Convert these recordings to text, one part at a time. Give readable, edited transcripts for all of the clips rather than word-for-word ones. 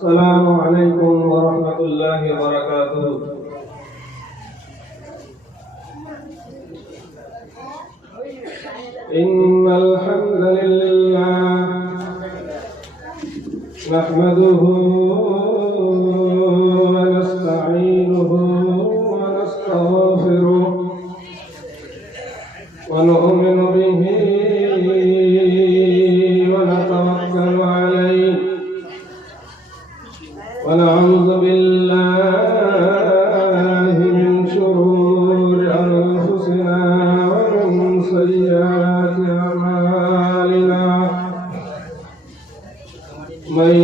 السلام عليكم ورحمة الله وبركاته. إن الحمد لله نحمده ونستعينه ونستغفره ونؤمن به ونتوكل عليه ونعوذ بالله من شرور أنفسنا ومن سيئات أعمالنا من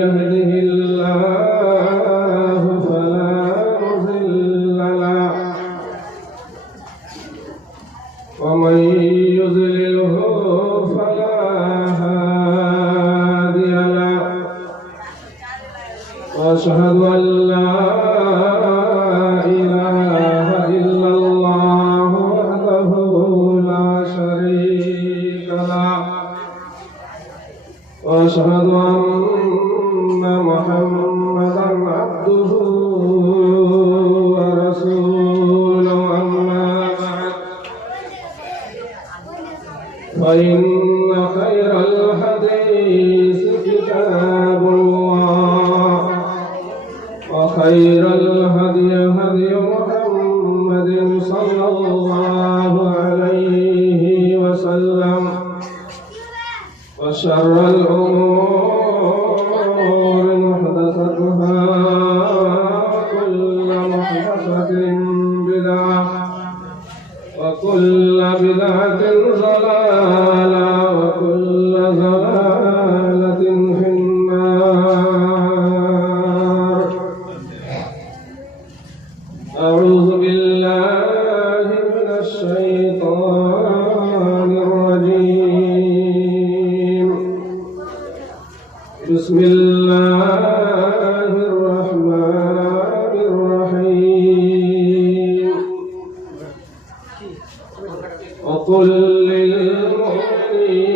يهده الله فلا مضل له ومن يضلله فلا هادي له وأشهد أن لا إله إلا الله وحده لا شريك له وأشهد أن محمدا عبده ورسوله أما بعد فإن خير الحديث كتاب الله وخير الهدي هدي محمد صلى الله عليه وسلم وشر الأمور محدثاتها وكل محدثة بدعة وكل بدعة ضلالة وكل ضلالة في النار. أعوذ بالله من الشيطان الرجيم. بسم الله الرحمن الرحيم. وقل للمؤمنين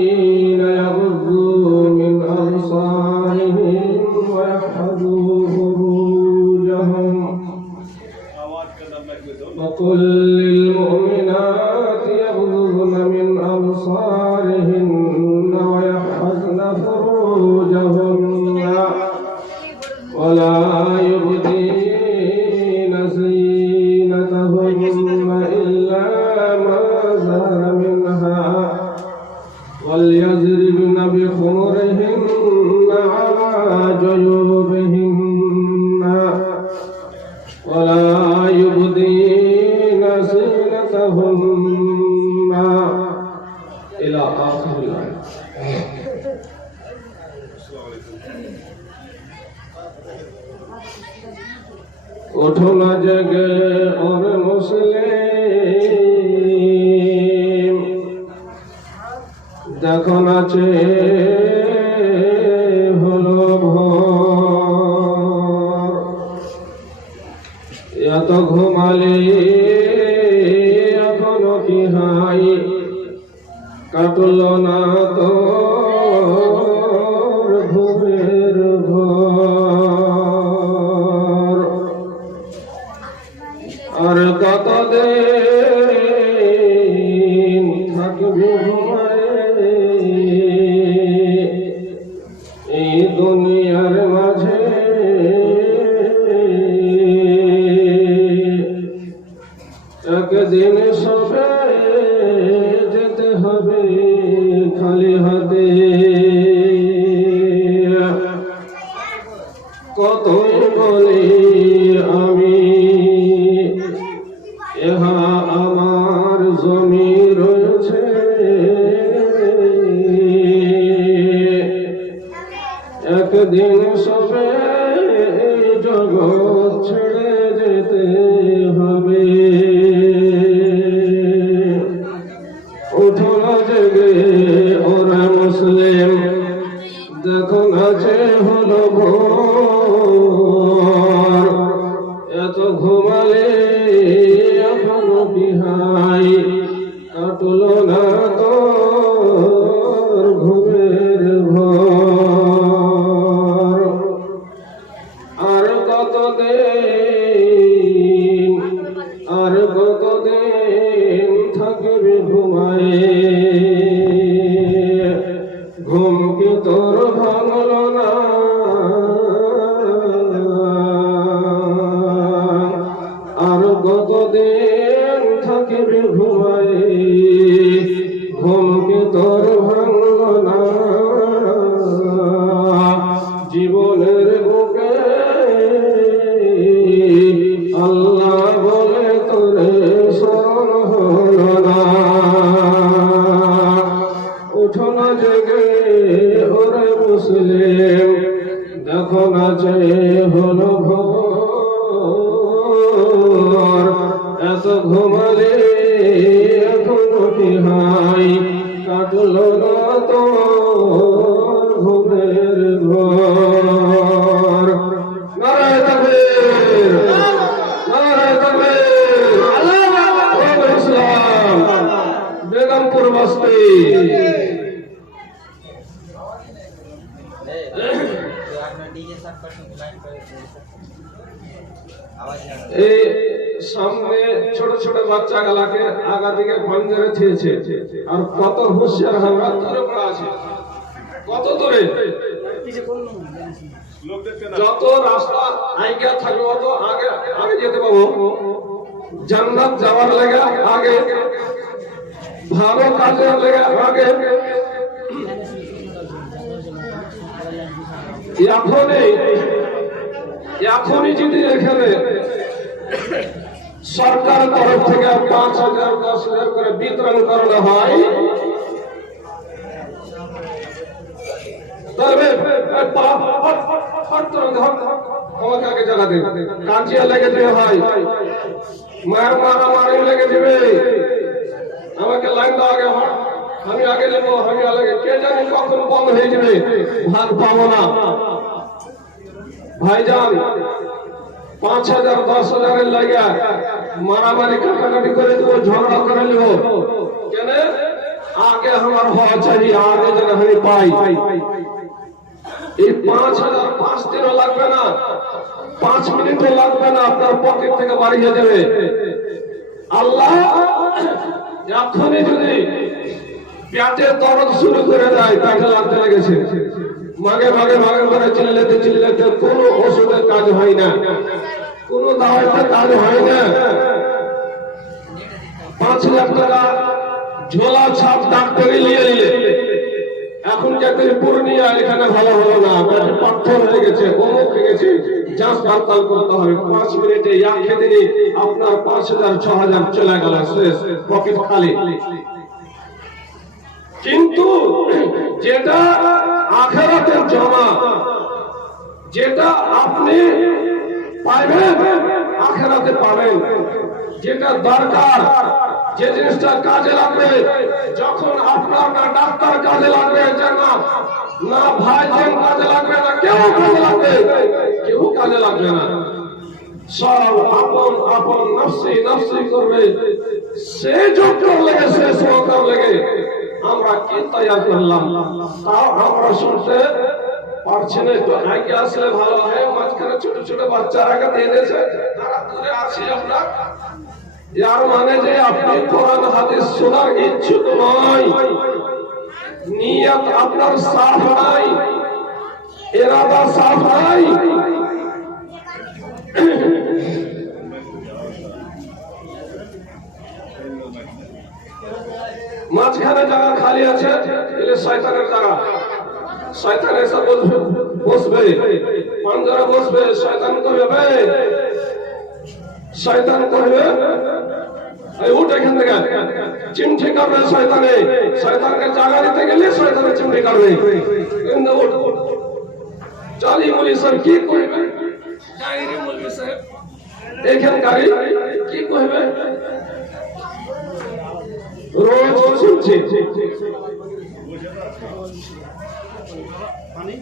يغضوا من أبصارهم ويحفظوا فروجهم وقل للمؤمنات يغضضن من أبصارهن ويحفظن فروجهن ولا يبدين زينتهن إلا ما ظهر منها وليضربن بخمرهن على جيوبهن ولا يبدين زينتهن إلى آخر الآية. उठो न जगे और मुस्लिम देखो नाचे হলো ভোর এত ঘুমালে এখনো কি হাই কাটল না তো ঘুমের ঘোর আর কতদিন থাকবি ঘুমায় এই দুনিয়ার মাঝে একদিন সবে যেতে হবে খালি হাতে কতই বলি আমি ইহা আমার জমি রয়েছে একদিন সবে জগৎ ছেড়ে যেতে হবে উঠো না জেগে ওরা মুসলিম দেখো না যে হলো ভোর এত ঘুমালে এখনো বিহাই কাটলো না তো ঘুমের ঘোর কতদিন আর কতদিন থাকবে ঘুমায় ঘুম কি তোর ভাঙল না আর কতদিন থাকবে ঘুমায় ঘুম কি তোর ভাঙল না জীবনের বুকে আল্লাহ বলে তোরে স্মরণ হল না উঠো না জেগে ওরে মুসলিম দেখো না যে হলো ভোর এত ঘুমালে এখনো কি হাই কাটলো না তোর ঘুমের ঘর নারায়ে তাকবীর নারায়ে তাকবীর আল্লাহু আকবার ইসলাম বেগমপুর বস্তি এই সামনে ছোট ছোট বাচ্চা গুলাকে আগা দিকে খঞ্জরে ছেড়েছে আর কত হুঁশিয়ার আমরা দূরে পড়া আছে কত দূরে যত রাস্তা আইগা থাকবে তত আগে আগে যেতে পাবো জান্নাত যাওয়ার লাগা আগে ভালো কাজের লাগা আগে এখনই যদি এখানে সরকার তরফ থেকে 5,000 10,000 করে বিতরণ করানো হয় তবে আমাকে আগে জানাতে কাজিয়া লেগে যাবে ভাই মায়ের মারামারি লেগে যাবে আমাকে লাইন দাও আগে আমি আগে নেবো আমি আগে কে জানি কখন বন্ধ হয়ে যাবে ভাগ পাবো না ভাইজান 5,000 10,000 লাগা মারামারি কাটাকাটি করে দেবো ঝগড়া করে নেব কেন আগে আমার হওয়া চাই আগে যেন আমি পাই এই 5,000 5 দিনও লাগবে না 5 মিনিটও লাগবে না আপনার পকেট থেকে বাড়িয়ে যাবে আল্লাহ এখনই যদি পেটের দরদ শুরু করে দেয় পেটে লাগতে লেগেছে মাগে মাগে মাগে মাগে চিল্লাতে চিল্লাতে কোনো ওষুধের কাজ হয় না কোনো দাওয়াতে কাজ হয় না 5,00,000 টাকা ঝোলা ছাপ ডাক্তারি নিয়ে নিলে এখন যাতে পূর্ণিয়া এখানে ভালো হলো না পাথর হয়ে গেছে অমুক হয়ে গেছে যাঁচ বার্তাল করতে হবে 5 মিনিটে এক খেতে আপনার 5,000 6,000 চলে গেল শেষ পকেট খালি কিন্তু যেটা আখিরাতের জমা যেটা আপনি পাবেন আখিরাতে পাবেন যেটা দরকার যে জিনিসটা কাজে লাগবে যখন আপনার না ডাক্তার কাজে লাগবে না ভাইজান কাজে লাগবে না কেউ কাজে লাগবে কেউ কাজে লাগবে না সব আপন আপন নফসি নফসি করবে সে যোগ্য লেগে সে সহকার লেগে আমরা কি তৈরি করলাম তাও আমরা শুনতে পারছি না তো আগে আসলে ভালো হয় মাঝখানে ছোট ছোট বাচ্চারা দিয়ে দিয়েছে তারা দূরে আছি আমরা यार माने जे अपनी कुरान हादिस शोनार इच्छुक नय नियत आपनार साफ नाई इरादा साफ नाई মাঝখানে জায়গা খালি আছে এলে শয়তানের জায়গা শয়তান এসে বসবে পাঞ্জারা বসবে শয়তান করবে শয়তান করবে এই উঠ এখান থেকে চিমটি করবে শয়তানে শয়তানকে জায়গা দিতে গেলে শয়তানে চিমটি করবে কিন্তু উঠ চালি মুলি স্যার কি করবে ডাইরি মুলবি সাহেব এখানকারই কি করবে রোজ শুনছি পানি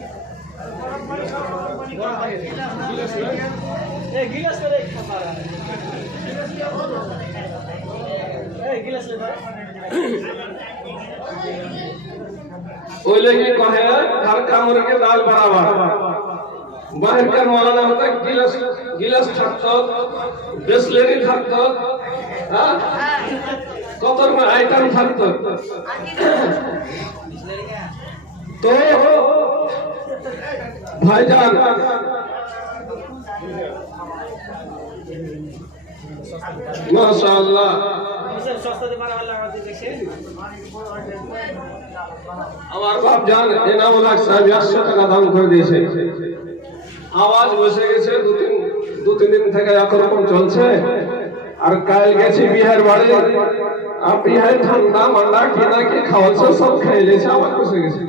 ए गिलास ले खारा ए गिलास ले भाई ओले की कहे घर का मुर्गे दाल बराबर বাহিরকার মৌলানা হতো গিলাস গিলাস থাকতো, বেসলেরি থাকতো, কত রকমের আইটেম থাকতো। তো ভাইজান মাশাআল্লাহ আমার বাপ জান এনামুল হক সাহেব 100 টাকা দান করে দিয়েছে। আওয়াজ বসে গেছে, দু তিন দিন থেকে একরকম চলছে। আর কাল গেছি বিহার বাড়ি, আর বিহারে ঠান্ডা মান্ডা কিনা কি খাওয়াচ্ছে সব খেয়ে লেছে, আওয়াজ বসে গেছে।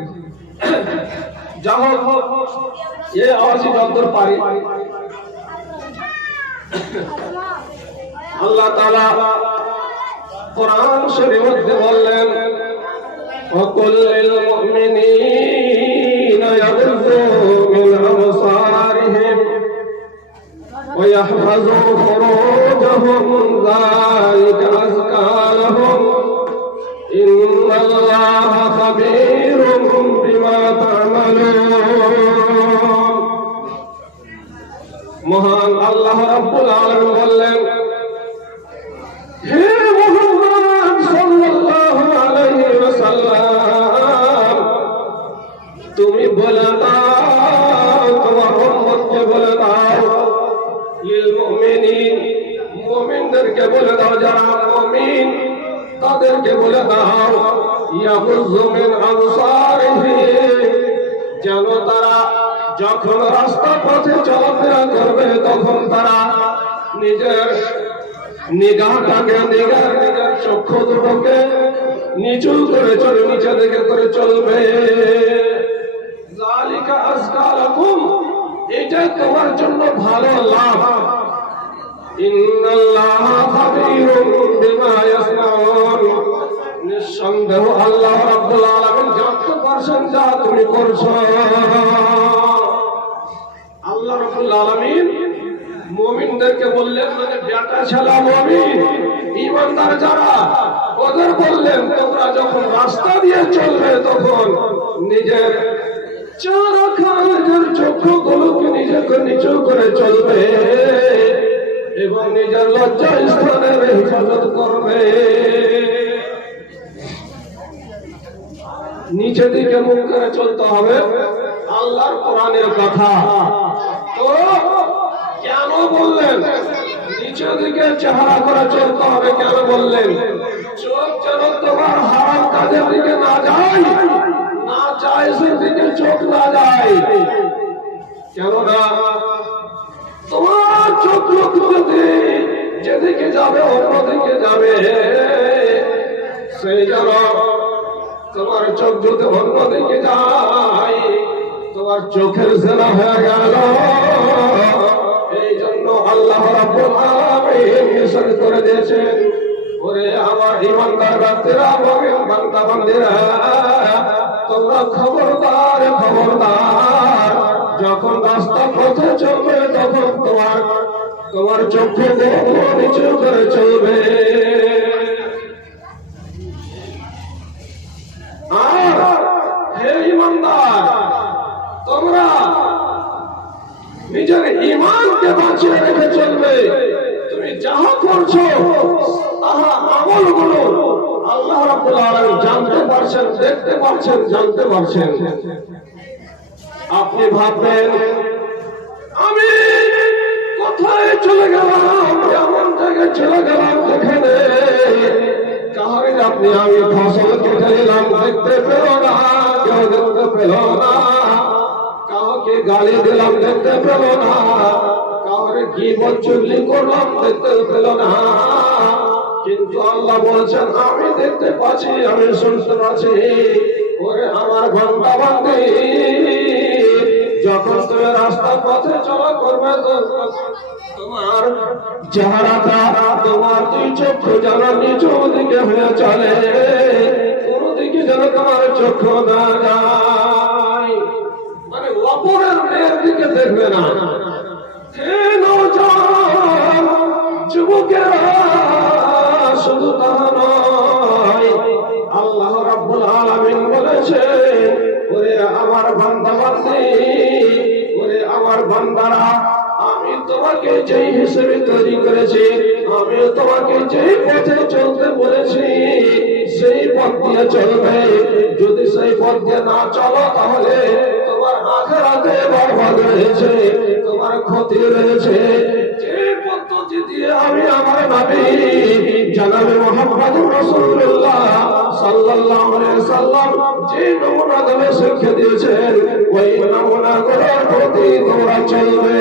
যা হোক এ আওয়াজই যতদূর পারি। আল্লাহ তাআলা কোরআন শরীফের মধ্যে বললেন وَقُلْ لِلْمُؤْمِنِينَ يَغُضُّوا مِنْ أَبْصَارِهِمْ وَيَحْفَظُوا فُرُوجَهُمْ ذَلِكَ أَزْكَىٰ لَهُمْ إِنَّ اللَّهَ خَبِيرٌ بِمَا تَعْمَلُونَ। মহান আল্লাহ রাব্বুল আলামিন বললেন, হে মুহাম্মদ সাল্লাল্লাহু আলাইহি ওয়াসাল্লাম, তুমি বলে দাও, তোমার উম্মতকে বলে দাও, লিল মুমিনিন, মুমিনদেরকে বলে দাও, যারা মুমিন তাদেরকে বলে দাও, ইয়াগুযু মিন আবসারিহিম, যেন তারা যখন রাস্তা পথে চলাফেরা করবে তখন তারা নিজের নিগাহটাকে নিজের চক্ষু দুটোকে নিচু করে চলে, নিচে দিকে করে চলবে। যালিকা আযকা লাকুম, এটা তোমার জন্য ভালো লাভ। ইন্নাল্লাহা খাবীরুম বিমা ইয়াসনাউন, নিঃসন্দেহ আল্লাহ রাব্বুল আলামিন জানতে পারছেন যা তুমি করছো। আল্লাহ রাব্বুল আলামিন মুমিনদেরকে বললেন, মানে বেটা ছেলে মুমিন ঈমানদার যারা, ওদের বললেন তোমরা যখন রাস্তা দিয়ে চলবে তখন নিজের চারখানের চক্ষুগুলোকে নিজেকে নিচু করে চলবে এবং নিজের লজ্জা স্থানের হেফাজত করবে। নিচে দিকে মুখ করে চলতে হবে, আল্লাহর কোরআনের কথা। তো কেন বললেন নিচের দিকে চেহারা করে চলতে হবে? কেন বললেন? চোখ যেন তোমার হারাম কাজের দিকে না যায়, না জায়েজের দিকে চোখ না যায়। কেননা তোমার চোখ যদি যেদিকে যাবে অন্যদিকে যাবে, সেই যেন তোমার চোখ যদি অন্যদিকে যায় তোমার চোখের জেনা হয়ে গেল। এই জন্য আল্লাহ রাব্বুল আলামিন নিষেধ করে দিয়েছেন, ওরে আমার ঈমানদার বান্দারা, মুমিন বান্দা বান্দীরা, তোমরা খবরদার খবরদার, যখন রাস্তা পথে চলবে তখন তোমার চোখে নিচু করে চলবে। আর হে ঈমানদার, তোমরা নিজের ঈমানকে বাঁচিয়ে রেখে চলবে। তুমি যাহা করছো তাহা আমলগুলো আল্লাহ রাব্বুল আলামিন জানতে পারছেন, দেখতে পারছেন, জানতে পারছেন। আপনি ভাববেন আমি কোথায় চলে গেলাম, এমন জায়গায় চলে গেলাম যেখানে কাহারে আপনি আমি ফসল কেটে নিলাম, দেখতে পেল না, কেউ দেখতে পেল না, কাউকে গালি দিলাম, দেখতে পেল না, কাউরে গীবত চুগলি করলাম, দেখতে পেল না। কিন্তু আল্লাহ বলছেন আমি দেখতে পাচ্ছি, আমি শুনতে পাচ্ছি। ওরে আমার বান্দা বান্দি, যখন তুমি রাস্তা পথে চলা করবে তোমার চেহারাটা, তোমার দুই চক্ষু যেন নিচু দিকে হয়ে চলে, কোন দিকে যেন তোমার চক্ষু না যায়, মানে অপরের মেয়ের দিকে দেখবে না। কেন যুবকেরা, শুধু তা নয়, আল্লাহ রাব্বুল আলামিন বলেছে ওরে আমার বান্দা বান্দি, ওরে আমার আমি তোমাকে যেই হিসেবে তৈরি করেছি, আমি তোমাকে যেই পথে চলতে বলেছি সেই পথ দিয়ে চলবে। যদি সেই পথ দিয়ে না চলো তাহলে তোমার আখিরাতে বরবাদ রয়েছে, তোমার ক্ষতি রয়েছে। যে পদ্ধতি দিয়ে আমি আমার নবী জনাবে মুহাম্মদুর রাসূলুল্লাহ সাল্লাল্লাহু আলাইহি সাল্লাম যে নমুনা দেবে শিক্ষা দিয়েছেন, ওই নমুনাগুলোর প্রতি তোমরা চলবে।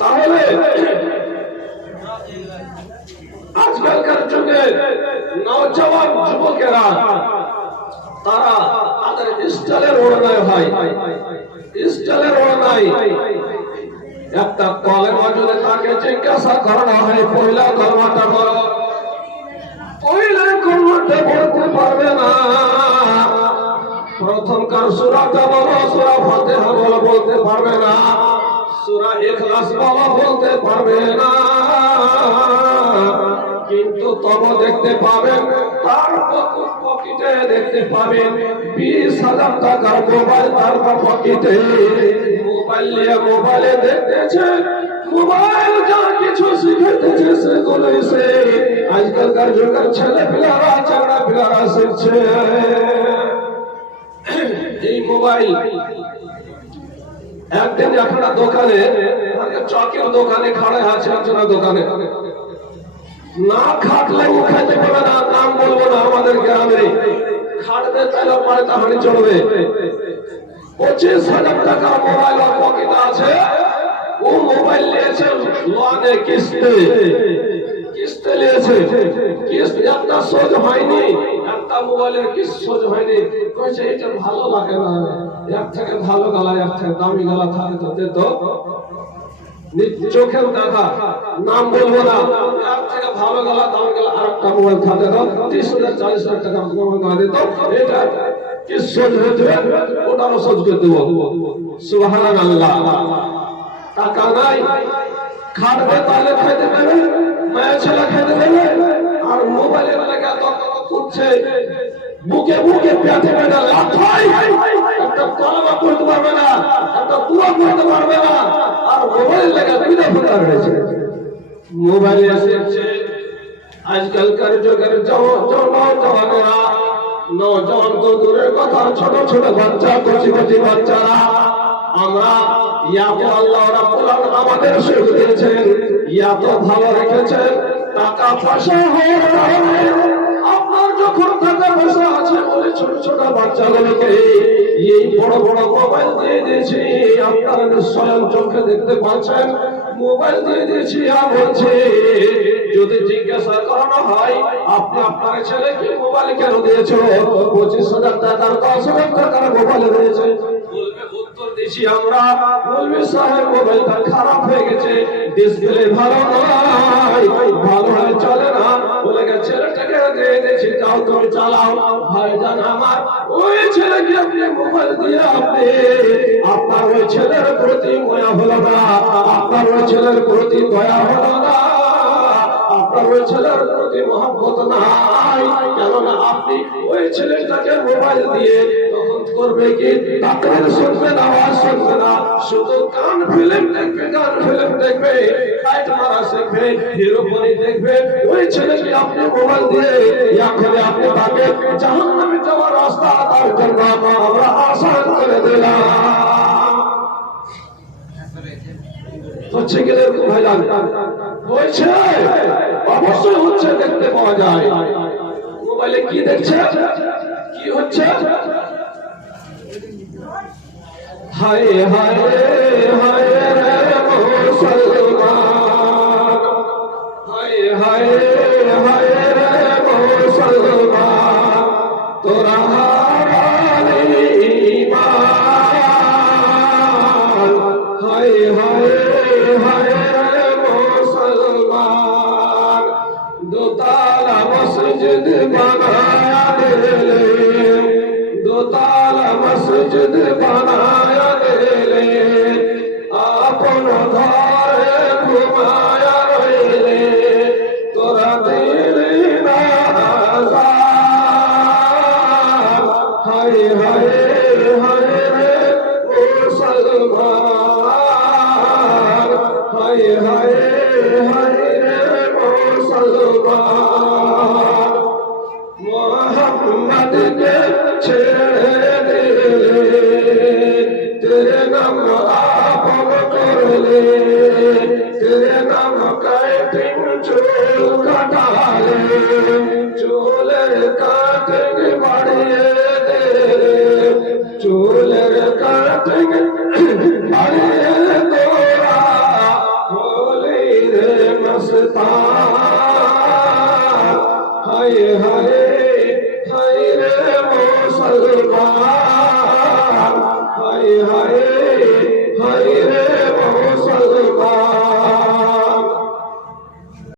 তাহলে আজকালকার যুগে নওজওয়ান যুবকেরা তারা তাদের স্টাইলের ওড়নায় হয়, স্টাইলের ওড়নায় একটা কলেমা যদি তাকে জিজ্ঞাসা করা হয় পয়লা কলমাটা বলো, পয়লা কলমাটা বলতে পারবে না। প্রথমকার সূরাটা বলো, সূরা ফাতিহা বলো, বলতে পারবে না। সূরা ইখলাস বলো, বলতে পারবে না। কিন্তু তবে দেখতে পাবেন তার পকেটে দেখতে পাবেন 20,000 টাকার মোবাইল তার পকেটে। মোবাইল নিয়ে মোবাইলে দেখতেছে, মোবাইল যা কিছু শিখাইতেছে সেগুলো সে আজকালকার যুগের ছেলে পিলারা চাকরা পিলারা শিখছে। এই মোবাইল একদিন একটা দোকানে, চকের দোকানে খাড়া আছে, একজনের দোকানে না খাটলে ও খাইতে পারবে না, নাম বলবো না, আমাদের গ্রামে খাটবে তাহলে পরে তাহলে চলবে। 25,000 টাকার মোবাইল ওর পকেটে আছে। ও মোবাইল নিয়েছে লোনে, কিস্তে নিয়েছে। কিস্ত একটা সোজ হয়নি, একটা মোবাইলের কিস্ত সোজ হয়নি। কইছে এটা ভালো লাগে না, এর থেকে ভালো গালা, এর থেকে দামি গালা থাকে তো দে তো, চোখের দেখা, নাম বলবো না, এর থেকে ভালো গালা দামি গালা আরেকটা মোবাইল থাকে তো 30,000 40,000 টাকা মোবাইল না দিত, এটা কি সোজ হয়েছে, ওটারও সোজ করে দেবো। সুবহানাল্লাহ। টাকা নাই, খাটবে তাহলে খাইতে পারবে, মায়ের ছেলে খাইতে পারবে। আর মোবাইলের লেগে করছে বুকে বুকে পেটে পেটে লাফাই, একটা কলমা পড়তে পারবে না, একটা দোয়া পড়তে পারবে না। আর মোবাইল লেগে দুইটা ফুটা রয়েছে। মোবাইল এসেছে আজকালকার যুগের জওয়ানেরা, নওজওয়ান তো দূরের কথা, ছোট ছোট বাচ্চা, কচি কচি বাচ্চারা, আমরা ইয়াকে আল্লাহ রাব্বুল আলামিন আমাদের সুখ দিয়েছেন, ইয়াত ভালো রেখেছেন। টাকা পয়সা হয় আপনার, যখন টাকা পয়সা আছে বলে ছোট ছোট বাচ্চাগুলোকে এই বড় বড় মোবাইল দিয়ে দিয়েছি। আপনারা স্বয়ং চোখে দেখতে পাচ্ছেন, মোবাইল দিয়ে দিয়েছি। আর বলছে যদি জিজ্ঞাসা করানো হয় আপনি আপনার ছেলেকে মোবাইল কেন দিয়েছো, 25,000 টাকার 10,000 টাকার মোবাইল দিয়েছে, বলবে উত্তর দিছি আমরা, বলবে সাহেব মোবাইলটা খারাপ হয়ে গেছে, ডিসপ্লে ভালো নয়, ভালো হয় চলে না, বলে গেছে ছেলেটাকে দিয়ে দিয়েছি, যাও তুমি চালাও। ভাইজান আমার, ওই ছেলেকে আপনি মোবাইল দিয়ে আপনি আপনার ওই ছেলের প্রতি মায়া হলো না, আপনার ওই ছেলের প্রতি দয়া হলো না, আপনার ওই ছেলের প্রতি মহব্বত নাই। কেননা আপনি ওই ছেলেটাকে মোবাইল দিয়ে তখন করবে কি, তাকার শুনবে না, আওয়াজ শুনবে না, শুধু গান ফিল্ম দেখবে, গান ফিল্ম দেখবে, ফাইট মারা শিখবে, হিরোপনি দেখবে। ওই ছেলেকে আপনি মোবাইল দিয়ে এখন আপনি তাকে জাহান্নামে যাওয়ার রাস্তা তার জন্য আমরা আসান করে দিলাম। হচ্ছে কি এরকম ভাইজান? হয়েছে, অবশ্যই হচ্ছে, দেখতে পাওয়া যায়। মোবাইলে কি দেখছে, কি হচ্ছে? হায় হায় হায় রে মুসলমান, হায় হায় হায় রে মুসলমান, তোরা হারালি ঈমান। হায় হায় হায় রে মুসলমান, দোতলা মসজিদ বানা দিলে, দোতলা মসজিদ বানা